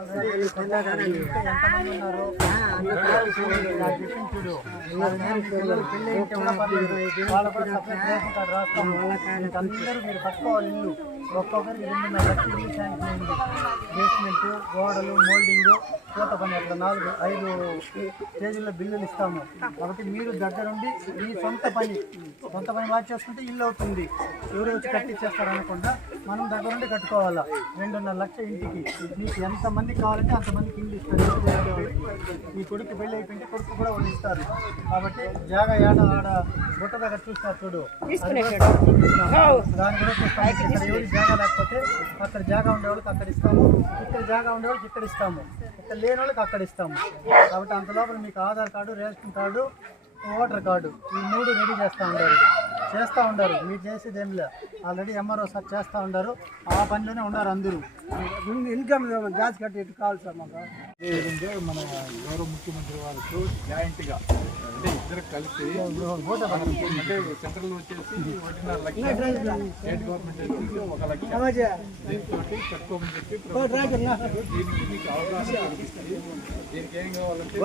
Already పిల్లలు వాళ్ళ అందరూ మీరు ఇల్లు ఒక్కొక్కరికి రెండున్నర లక్షలు శాంక్షన్ అయింది బేస్మెంట్ గోడలు మోల్డింగ్ పూత పని అట్లా నాలుగు ఐదు స్టేజీల్లో బిల్లులు ఇస్తాము. కాబట్టి మీరు దగ్గరుండి మీ సొంత పని సొంత పని బాగా చేసుకుంటే ఇల్లు అవుతుంది. ఎవరు వచ్చి కట్టించేస్తారు అనుకుండా మనం దగ్గరుండి కట్టుకోవాలా? రెండున్నర లక్ష ఇంటికి. మీకు ఎంతమంది కావాలంటే అంతమందికి ఇల్లు ఇస్తారు. మీ కొడుకు పెళ్ళి అయిపోయింటే కొడుకు కూడా వాళ్ళు ఇస్తారు. కాబట్టి జాగా ఏడ ఆడ గుట్ట దగ్గర చూస్తారు చూడు. దాని కూడా. ఇక్కడ ఎవరి జాగా లేకపోతే అక్కడ జాగా ఉండే వాళ్ళకి అక్కడ ఇస్తాము. ఇక్కడ జాగా ఉండే వాళ్ళకి ఇక్కడ ఇస్తాము. ఇక్కడ లేని వాళ్ళకి అక్కడ ఇస్తాము. కాబట్టి అంత లోపల మీకు Aadhaar card ration card voter card ఈ మూడు రెడీ చేస్తూ ఉండారు చేస్తూ ఉండారు. మీరు చేసేది ఏం లే ఆల్రెడీ ఎంఆర్ఓ సార్ చేస్తూ ఉండారు. ఆ పనిలోనే ఉన్నారు అందరూ. ఇన్కమ్ జాతి కట్టి కావాలి సార్ మాకు. మన గౌరవ ముఖ్యమంత్రి వారితో జాయింట్గా అంటే ఇద్దరు కలిసి అంటే సెంట్రల్ వచ్చేసి ఒకటిన్నర లక్ష స్టేట్ గవర్నమెంట్ వచ్చేసి ఒక లక్ష. దీంతో కట్టుకోమని చెప్పి దీనికి మీకు అవగాహన కల్పిస్తుంది. దీనికి ఏం కావాలంటే